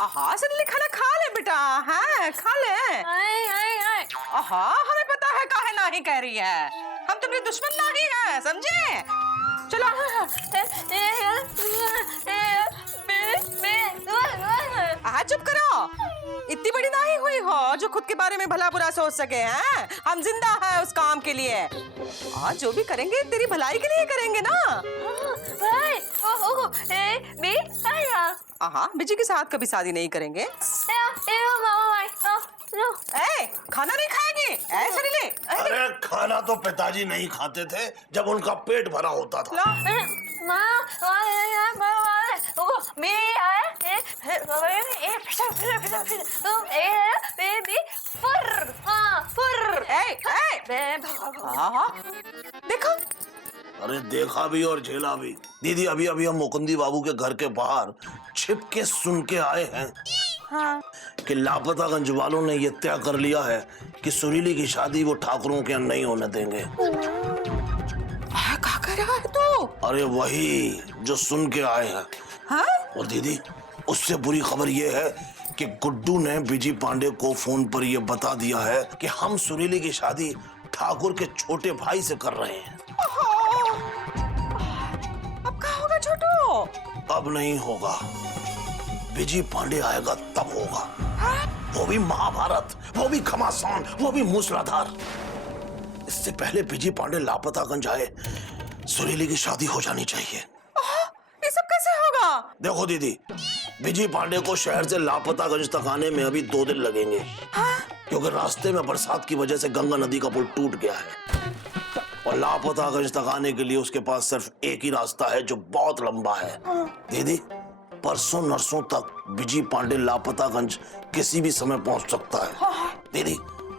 आहा सडनली खाना खा ले बेटा, हाँ खा ले। आहा हमें पता है काहे नहीं कह रही है, हम तुम्हारी दुश्मन नहीं है, समझे? चलो आहा चुप करो, इतनी बड़ी नहीं हुई हो जो खुद के बारे में भला बुरा सोच सके हैं। हम जिंदा है उस काम के लिए, और जो भी करेंगे तेरी भलाई के लिए करेंगे ना। आहा बिजी के साथ कभी शादी नहीं करेंगे। ए, खाना नहीं खाएगी? सरीले। अरे खाना तो पिताजी नहीं खाते थे जब उनका पेट भरा होता था। देखो, अरे देखा भी और झेला भी। दीदी अभी अभी हम मुकुंदी बाबू के घर के बाहर छिप के सुन के आए हैं कि लापतागंज वालों ने ये तय कर लिया है कि सुरीली की शादी वो ठाकुरों के यहाँ नहीं होने देंगे। क्या कर रहा है तू? अरे वही जो सुन के आए हैं। हाँ? और दीदी उससे बुरी खबर ये है कि गुड्डू ने बिजी पांडे को फोन पर ये बता दिया है कि हम सुरीली की शादी ठाकुर के छोटे भाई से कर रहे हैं। अब क्या होगा छोटू? अब नहीं होगा, बिजी पांडे आएगा तब होगा। हाँ? वो भी महाभारत, वो भी घमासान, वो भी मूसलाधार। इससे पहले बिजी पांडे लापतागंज आए सुरीली की शादी हो जानी चाहिए। ये सब कैसे होगा? देखो दीदी, बिजी पांडे को शहर से लापतागंज तक आने में अभी 2 दिन लगेंगे। हाँ? क्योंकि रास्ते में बरसात की वजह से गंगा नदी का पुल टूट गया है और लापतागंज तक आने के लिए उसके पास सिर्फ एक ही रास्ता है जो बहुत लंबा है। दीदी परसों नरसों तक बिजी पांडे लापतागंज किसी भी समय पहुंच सकता है। दीदी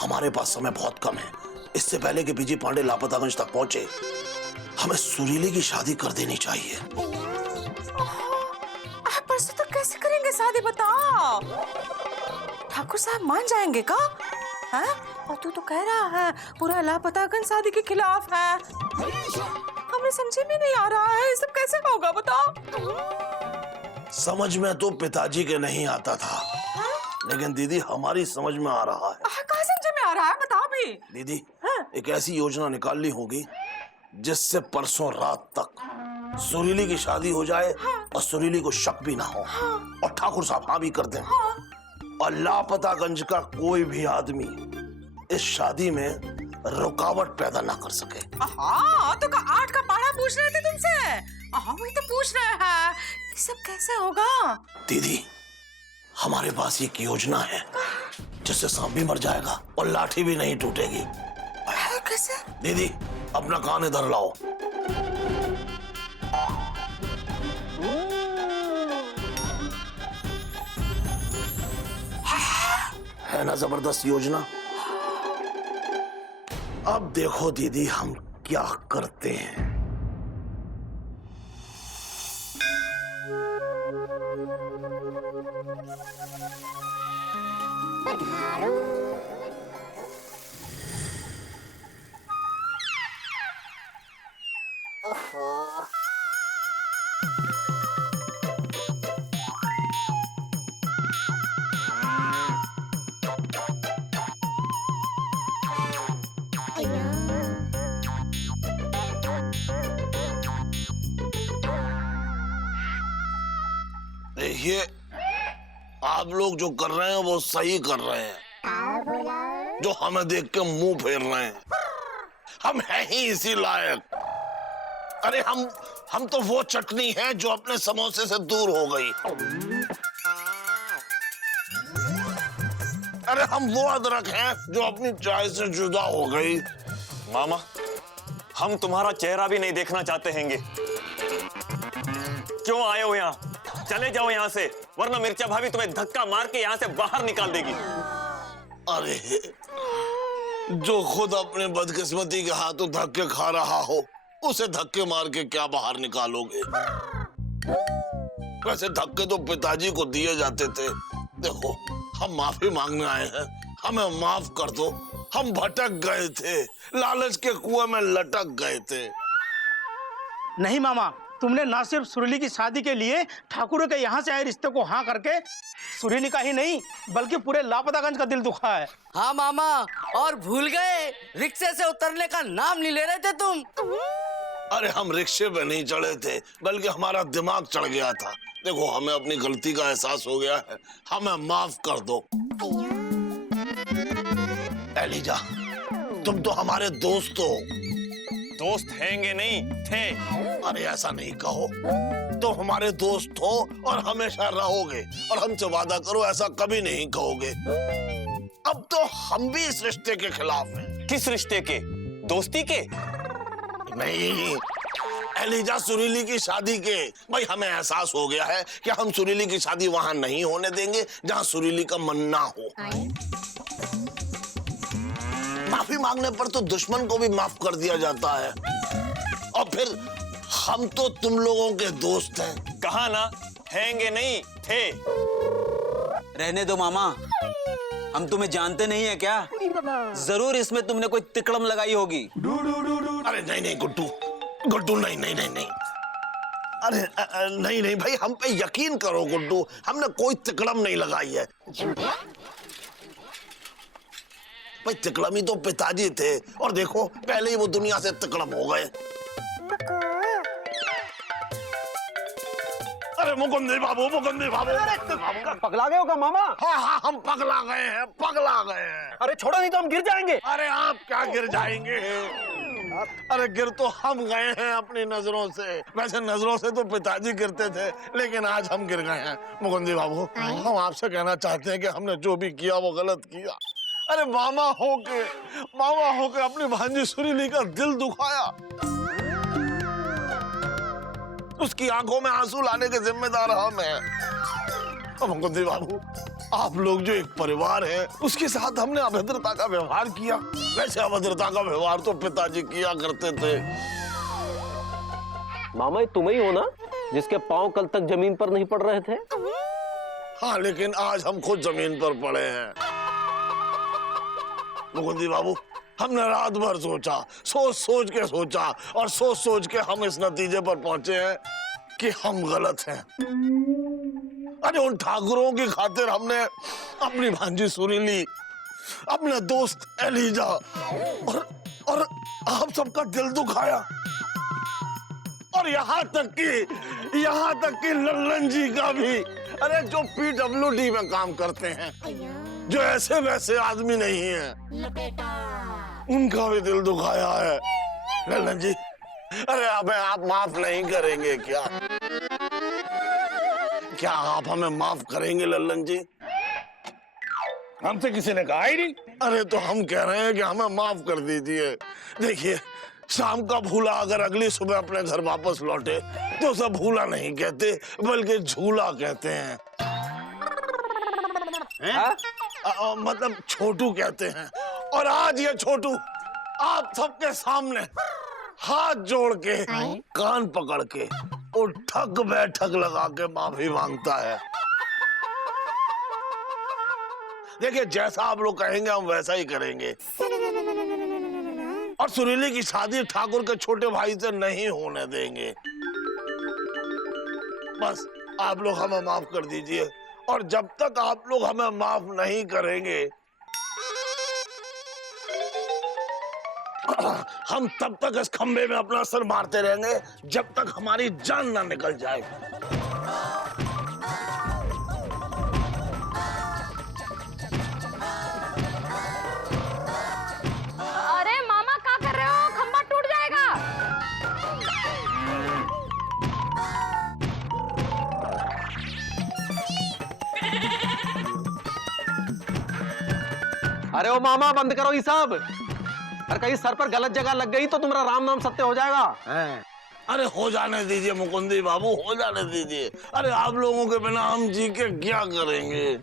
हमारे पास समय बहुत कम है, इससे पहले कि बिजी पांडे लापतागंज तक पहुंचे हमें सुरीली की शादी कर देनी चाहिए। परसों तक कैसे करेंगे शादी बताओ? ठाकुर साहब मान जाएंगे का? हैं? और तू तो कह रहा है पूरा लापतागंज शादी के खिलाफ है। हमें समझे में नहीं आ रहा है, ये सब कैसे होगा बताओ? समझ में तो पिताजी के नहीं आता था, लेकिन दीदी हमारी समझ में आ रहा है। कहाँ समझ में आ रहा है बताओ भी? दीदी एक ऐसी योजना निकालनी होगी जिससे परसों रात तक सुरीली की शादी हो जाए और सुरीली को शक भी ना हो और ठाकुर साहब हाँ भी कर दें और लापतागंज का कोई भी आदमी इस शादी में रुकावट पैदा ना कर सके। तो का 8 का पहाड़ा पूछ रहे थे तुमसे? वही तो पूछ रहे हैं, ये सब कैसे होगा? दीदी हमारे पास एक योजना है जिससे सांप भी मर जाएगा और लाठी भी नहीं टूटेगी। कैसे? दीदी अपना कान इधर लाओ। है ना जबरदस्त योजना? अब देखो दीदी हम क्या करते हैं। देखिए आप लोग जो कर रहे हैं वो सही कर रहे हैं, जो हमें देख के मुंह फेर रहे हैं। हम हैं ही इसी लायक। अरे हम तो वो चटनी है जो अपने समोसे से दूर हो गई। अरे हम वो अदरक हैं जो अपनी चाय से जुदा हो गई। मामा हम तुम्हारा चेहरा भी नहीं देखना चाहते हैंगे। क्यों आए हो यहाँ? चले जाओ यहाँ से, वरना मिर्चा भाभी तुम्हें धक्का मार के यहाँ से बाहर निकाल देगी। अरे जो खुद अपने बदकिस्मती के हाथों धक्के खा रहा हो उसे धक्के मार के क्या बाहर निकालोगे? वैसे धक्के तो पिताजी को दिए जाते थे। देखो हम माफी मांगने आए हैं, हमें माफ कर दो। हम भटक गए थे, लालच के कुएं में लटक गए थे। नहीं मामा, तुमने ना सिर्फ सुरीली की शादी के लिए ठाकुर के यहाँ से आए रिश्ते को हाँ करके सुरीली का ही नहीं बल्कि पूरे लापतागंज का दिल दुखा है। हाँ मामा, और भूल गए रिक्शे से उतरने का नाम नहीं ले रहे थे तुम। अरे हम रिक्शे पे नहीं चढ़े थे, बल्कि हमारा दिमाग चढ़ गया था। देखो, हमें अपनी गलती का एहसास हो गया है, हमें माफ कर दो। एलिजा, तुम तो हमारे दोस्त हो। दोस्त हैंगे नहीं थे। अरे ऐसा नहीं कहो, तुम हमारे दोस्त हो और हमेशा रहोगे, और हमसे वादा करो ऐसा कभी नहीं कहोगे। अब तो हम भी इस रिश्ते के खिलाफ हैं। किस रिश्ते के? दोस्ती के? नहीं, एलिजा सुरीली की शादी के। भाई, हमें एहसास हो गया है कि हम सुरीली की शादी वहां नहीं होने देंगे जहां सुरीली का मन ना हो। माफी मांगने पर तो दुश्मन को भी माफ कर दिया जाता है, और फिर हम तो तुम लोगों के दोस्त हैं। कहा ना, हैंगे नहीं थे। रहने दो मामा, हम तुम्हें जानते नहीं है क्या? जरूर इसमें तुमने कोई तिकड़म लगाई होगी। अरे नहीं नहीं गुड्डू, गुड्डू नहीं नहीं नहीं नहीं। अरे नहीं नहीं भाई, हम पे यकीन करो गुड्डू, हमने कोई तिकड़म नहीं लगाई है। भाई, तिकड़म ही तो पिताजी थे, और देखो पहले ही वो दुनिया से तिकड़म हो गए। अरे मुकुंदी बाबू, मुकुंदी बाबू, पगला गए हो क्या मामा? हाँ हाँ, हम पगला गए हैं, पगला गए हैं। अरे छोड़ो, नहीं तो हम गिर जाएंगे। अरे आप क्या गिर जाएंगे? अरे गिर तो हम गए हैं अपनी नजरों से। वैसे नजरों से तो पिताजी गिरते थे, लेकिन आज हम गिर गए हैं। मुकुंदी बाबू, हम आपसे कहना चाहते हैं कि हमने जो भी किया वो गलत किया। अरे मामा होके अपनी भांजी सुरीली का दिल दुखाया। उसकी आंखों में आंसू लाने के जिम्मेदार हम हैं। अब मुकुंदी बाबू, आप लोग जो एक परिवार है, उसके साथ हमने अभद्रता का व्यवहार किया। वैसे अभद्रता का व्यवहार तो पिताजी किया करते थे। मामा, ये तुम ही हो ना जिसके पांव कल तक जमीन पर नहीं पड़ रहे थे? हाँ, लेकिन आज हम खुद जमीन पर पड़े हैं। मुकुंदी बाबू, हमने रात भर सोचा, सोच के सोचा, और सोच के हम इस नतीजे पर पहुंचे हैं कि हम गलत हैं। अरे उन ठाकुरों की खातिर हमने अपनी भांजी सुरीली, अपने दोस्त एलिजा और आप सबका दिल दुखाया। और यहाँ तक कि लल्लन जी का भी, अरे जो PWD में काम करते हैं, जो ऐसे वैसे आदमी नहीं है, उनका भी दिल दुखाया है। लल्लन जी, अरे हमें आप माफ नहीं करेंगे क्या? क्या आप हमें माफ करेंगे लल्लन जी? हमसे किसी ने कहा ही नहीं। अरे तो हम कह रहे हैं कि हमें माफ कर दीजिए। देखिए, शाम का भूला अगर अगली सुबह अपने घर वापस लौटे तो सब भूला नहीं कहते, बल्कि झूला कहते हैं। मतलब छोटू कहते हैं। और आज ये छोटू आप सबके सामने हाथ जोड़ के, कान पकड़ के, उठक बैठक लगा के माफी मांगता है। देखिए, जैसा आप लोग कहेंगे हम वैसा ही करेंगे। और सुरीली की शादी ठाकुर के छोटे भाई से नहीं होने देंगे। बस आप लोग हमें माफ कर दीजिए, और जब तक आप लोग हमें माफ नहीं करेंगे, हम तब तक इस खंबे में अपना सर मारते रहेंगे जब तक हमारी जान ना निकल जाए। अरे मामा, क्या कर रहे हो? खंबा टूट जाएगा। अरे ओ मामा, बंद करो ये सब। अरे कहीं सर पर गलत जगह लग गई तो तुम्हारा राम नाम सत्य हो जाएगा। अरे हो जाने दीजिए मुकुंदी बाबू, हो जाने दीजिए। अरे आप लोगों के बिना हम जी के क्या करेंगे?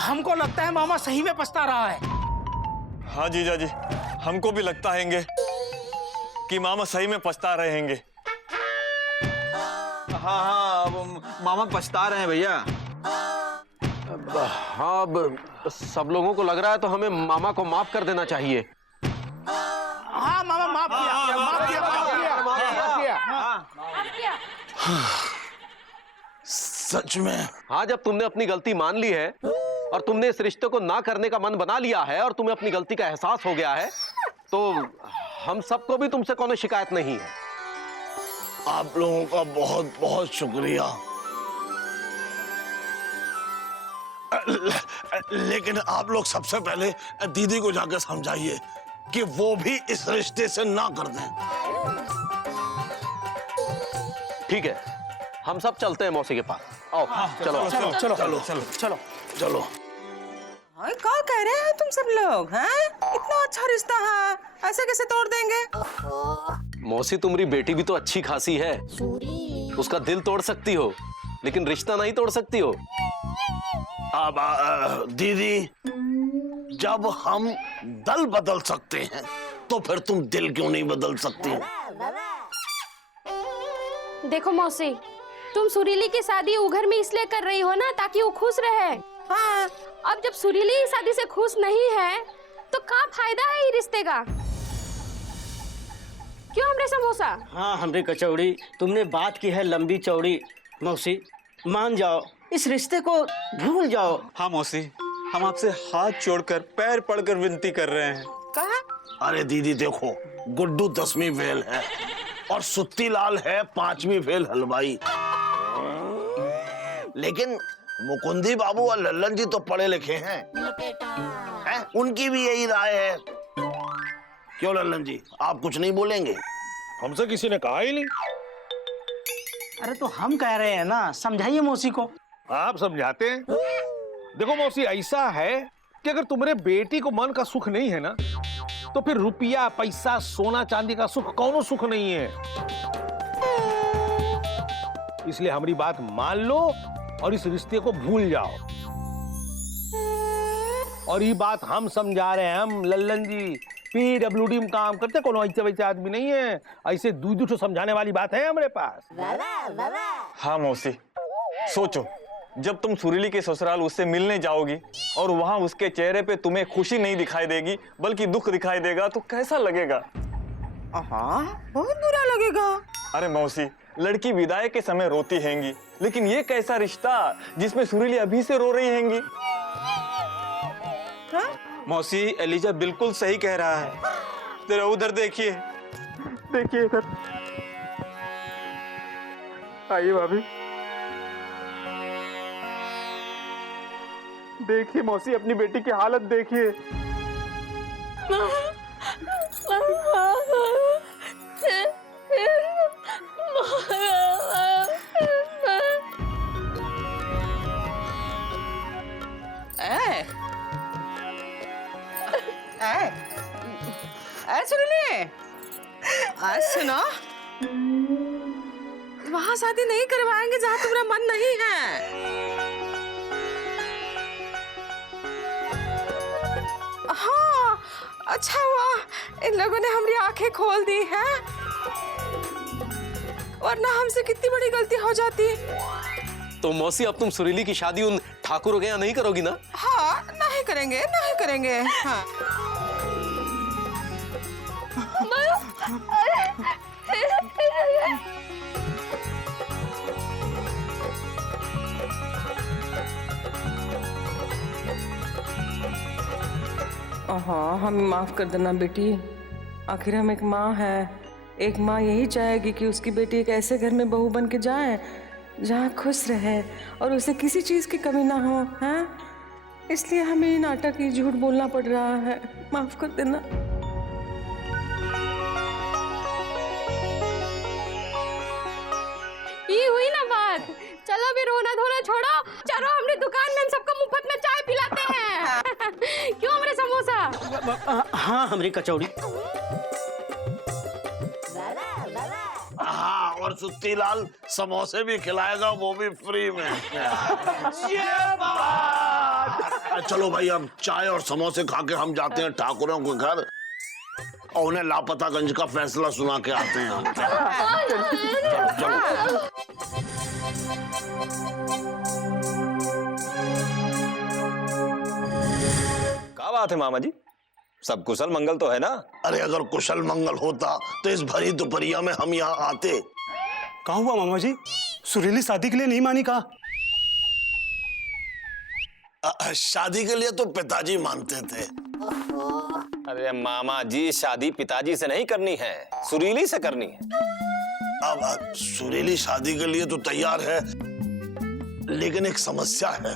हमको लगता है मामा सही में पछता रहा है। हाँ जीजा जी, हमको भी लगता है कि मामा सही में पछता रहेंगे। हाँ हाँ, मामा पछता रहे हैं भैया। हाँ, अब सब लोगों को लग रहा है तो हमें मामा को माफ कर देना चाहिए। हाँ मामा, माफ किया, माफ किया, माफ किया। सच में? हाँ, जब तुमने अपनी गलती मान ली है और तुमने इस रिश्ते को ना करने का मन बना लिया है और तुम्हें अपनी गलती का एहसास हो गया है, तो हम सबको भी तुमसे कोई शिकायत नहीं है। आप लोगों का बहुत बहुत शुक्रिया। लेकिन आप लोग सबसे पहले दीदी को जाकर समझाइए कि वो भी इस रिश्ते से ना कर दें। ठीक है, हम सब चलते हैं मौसी के पास। आओ, चलो चलो चलो चलो चलो चलो। चलो। हाँ, क्या कह रहे हैं तुम सब लोग? हैं? इतना अच्छा रिश्ता है, ऐसे कैसे तोड़ देंगे? मौसी, तुम्हारी बेटी भी तो अच्छी खासी है, उसका दिल तोड़ सकती हो लेकिन रिश्ता नहीं तोड़ सकती हो। अब दीदी, जब हम दल बदल सकते हैं तो फिर तुम दिल क्यों नहीं बदल सकती? देखो मौसी, तुम सुरीली की शादी उ घर में इसलिए कर रही हो ना ताकि वो खुश रहे। हाँ, अब जब सुरीली इस शादी से खुश नहीं है तो क्या फायदा है ये रिश्ते का? क्यों हमरे समोसा? हाँ हमरे कचौड़ी, तुमने बात की है लंबी चौड़ी। मौसी मान जाओ, इस रिश्ते को भूल जाओ। हाँ मौसी, हम आपसे हाथ जोड़कर पैर पड़कर विनती कर रहे हैं। कहा? अरे दीदी देखो, गुड्डू 10वीं फेल है और सुत्ती लाल है 5वीं फेल हलवाई। लेकिन मुकुंदी बाबू और लल्लन जी तो पढ़े लिखे हैं, उनकी भी यही राय है। क्यों लल्लन जी, आप कुछ नहीं बोलेंगे? हमसे किसी ने कहा ही नहीं। अरे तो हम कह रहे हैं ना, समझाइए मौसी को। आप समझाते हैं? देखो मौसी, ऐसा है कि अगर तुम्हारे बेटी को मन का सुख नहीं है ना, तो फिर रुपया पैसा सोना चांदी का सुख कौनो सुख नहीं है। इसलिए हमारी बात मान लो और इस रिश्ते को भूल जाओ। और ये बात हम समझा रहे हैं, हम लल्लन जी PWD में काम करते, कोनो ऐसे वैसे आदमी नहीं है। ऐसे दूर समझाने वाली बात है हमारे पास। हाँ मौसी, सोचो, जब तुम सुरीली के ससुराल उससे मिलने जाओगी और वहां उसके चेहरे पे तुम्हें खुशी नहीं दिखाई देगी बल्कि दुख दिखाई देगा तो कैसा लगेगा? हाँ, बहुत बुरा लगेगा। अरे मौसी, लड़की विदाई के समय रोती हैंगी, लेकिन ये कैसा रिश्ता जिसमें सुरीली अभी से रो रही हैंगी? मौसी, एलिजा बिल्कुल सही कह रहा है। जरा उधर देखिए, देखिए इधर। आइए भाभी, देखिए मौसी, अपनी बेटी की हालत देखिए। सुनिए, आज सुनो, वहां शादी नहीं करवाएंगे जहां तुम्हारा मन नहीं है। हाँ, अच्छा हुआ इन लोगों ने हमारी आंखें खोल दी हैं, वरना हमसे कितनी बड़ी गलती हो जाती। तो मौसी, अब तुम सुरीली की शादी उन ठाकुरों के यहाँ नहीं करोगी ना? हाँ, नहीं करेंगे, नहीं करेंगे। हाँ। हाँ, हमें माफ कर देना बेटी। आखिर हम एक माँ है। एक माँ यही चाहेगी कि उसकी बेटी एक ऐसे घर में बहू बन के जाए जहाँ खुश रहे और उसे किसी चीज की कमी ना हो। हैं? इसलिए हमें ये नाटक, ये झूठ बोलना पड़ रहा है। माफ कर देना। ये हुई ना बात। चलो भी रोना धोना छोड़ो, चलो हमने दुकान में हम सबको मुफ्त में चाय पिलाते हैं। क्यों हमरे समोसा? हाँ हमरी कचौड़ी। हाँ, और सुत्ती लाल समोसे भी खिलाएगा, वो भी फ्री में। चलो भाई, अब चाय और समोसे खा के हम जाते हैं ठाकुरों के घर और उन्हें लापतागंज का फैसला सुना के आते हैं। चलो चलो। क्या बात है मामा जी, सब कुशल मंगल तो है ना? अरे अगर कुशल मंगल होता तो इस भरी दोपहरिया में हम यहाँ आते। कहा हुआ मामा जी, सुरीली शादी के लिए नहीं मानी कहा? शादी के लिए तो पिताजी मानते थे। अरे मामा जी, शादी पिताजी से नहीं करनी है, सुरीली से करनी है। अब सुरीली शादी के लिए तो तैयार है, लेकिन एक समस्या है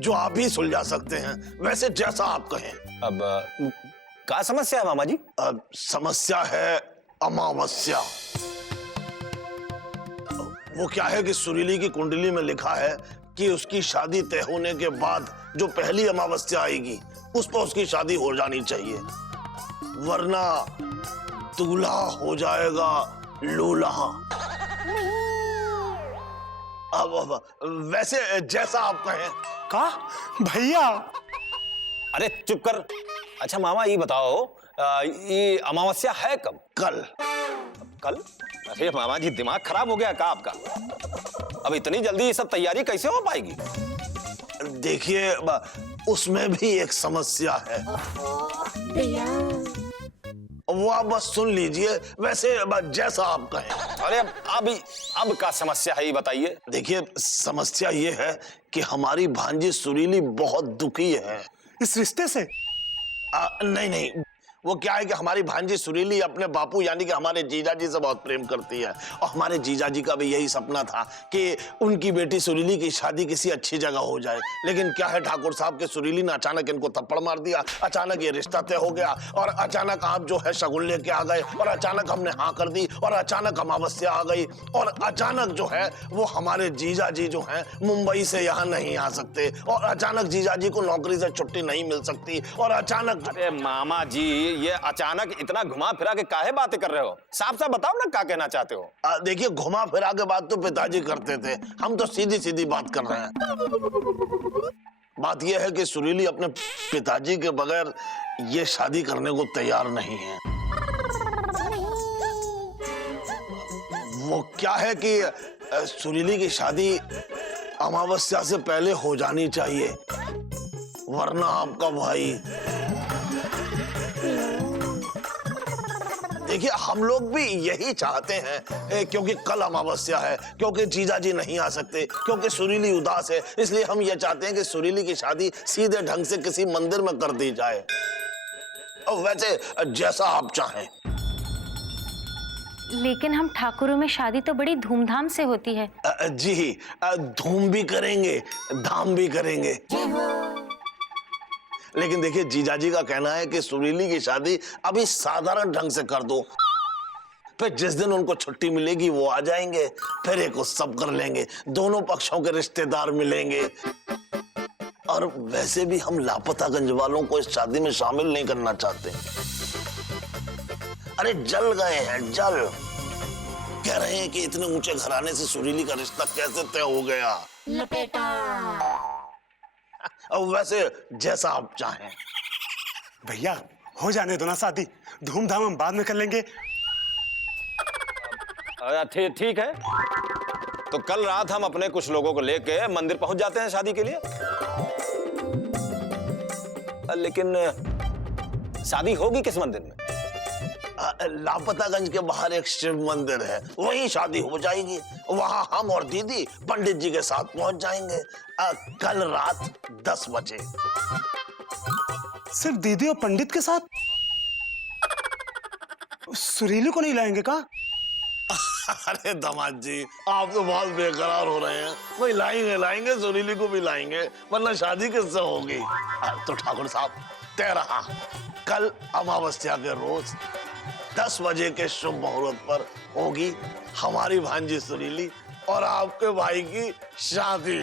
जो आप ही सुलझा सकते हैं, वैसे जैसा आप कहें। अब क्या समस्या है मामा जी? समस्या है अमावस्या। वो क्या है कि सुरीली की कुंडली में लिखा है कि उसकी शादी तय होने के बाद जो पहली अमावस्या आएगी उस पर उसकी शादी हो जानी चाहिए, वरना दूल्हा हो जाएगा लूल्हा। अब वैसे जैसा आप कहें। का भैया? अरे चुप कर। अच्छा मामा ये बताओ, ये अमावस्या है कब? कल। कल? अरे मामा जी, दिमाग खराब हो गया का आपका? अब इतनी जल्दी ये सब तैयारी कैसे हो पाएगी? देखिए, उसमें भी एक समस्या है, वो आप बस सुन लीजिए, वैसे जैसा आप कहें। अरे अब क्या समस्या है ये बताइए। देखिए, समस्या ये है कि हमारी भांजी सुरीली बहुत दुखी है। इस रिश्ते से? नहीं, वो क्या है कि हमारी भांजी सुरीली अपने बापू यानी कि हमारे जीजाजी से बहुत प्रेम करती है, और हमारे जीजाजी का भी यही सपना था कि उनकी बेटी सुरीली की शादी किसी अच्छी जगह हो जाए। लेकिन क्या है, ठाकुर साहब के सुरीली ने अचानक इनको थप्पड़ मार दिया, अचानक ये रिश्ता तय हो गया, और अचानक आप जो है शगुन लेके आ गए, और अचानक हमने हाँ कर दी, और अचानक अमावस्या आ गई, और अचानक जो है वो हमारे जीजाजी जो है मुंबई से यहाँ नहीं आ सकते, और अचानक जीजाजी को नौकरी से छुट्टी नहीं मिल सकती, और अचानक। अरे मामा जी, ये अचानक इतना घुमा फिरा के काहे बातें कर रहे हो? साफ साफ बताओ ना क्या कहना चाहते हो। देखिए, घुमा फिरा के बात तो पिताजी करते थे, हम तो सीधी सीधी बात कर रहे हैं। बात यह है कि सुरीली अपने पिताजी के बगैर ये शादी करने को तैयार नहीं है। वो क्या है कि सुरीली की शादी अमावस्या से पहले हो जानी चाहिए, वरना आपका भाई। देखिए, हम लोग भी यही चाहते हैं, क्योंकि कल अमावस्या है, क्योंकि जीजाजी नहीं आ सकते, क्योंकि सुरीली उदास है, इसलिए हम ये चाहते हैं कि सुरीली की शादी सीधे ढंग से किसी मंदिर में कर दी जाए। और वैसे जैसा आप चाहें। लेकिन हम ठाकुरों में शादी तो बड़ी धूमधाम से होती है। जी, धूम भी करेंगे, धाम भी करेंगे। लेकिन देखिए, जीजाजी का कहना है कि सुरीली की शादी अभी साधारण ढंग से कर दो, फिर जिस दिन उनको छुट्टी मिलेगी वो आ जाएंगे, फिर एक उत्सव कर लेंगे, दोनों पक्षों के रिश्तेदार मिलेंगे। और वैसे भी हम लापतागंज वालों को इस शादी में शामिल नहीं करना चाहते। अरे जल गए हैं, जल। कह रहे हैं कि इतने ऊंचे घराने से सुरीली का रिश्ता कैसे तय हो गया। और वैसे जैसा आप चाहें। भैया, हो जाने दो ना शादी, धूमधाम हम बाद में कर लेंगे। ठीक है, तो कल रात हम अपने कुछ लोगों को लेके मंदिर पहुंच जाते हैं शादी के लिए। लेकिन शादी होगी किस मंदिर में? लापतागंज के बाहर एक शिव मंदिर है, वहीं शादी हो जाएगी। वहां हम और दीदी पंडित जी के साथ पहुंच जाएंगे कल रात 10 बजे। सिर्फ दीदी और पंडित के साथ? सुरीली को नहीं लाएंगे का? अरे दामाद जी, आप तो बहुत बेकरार हो रहे हैं। वही लाएंगे, सुरीली को भी लाएंगे, वरना शादी किससे होगी। तो ठाकुर साहब, तय रहा, कल अमावस्या के रोज 10 बजे के शुभ मुहूर्त पर होगी हमारी भांजी सुरीली और आपके भाई की शादी।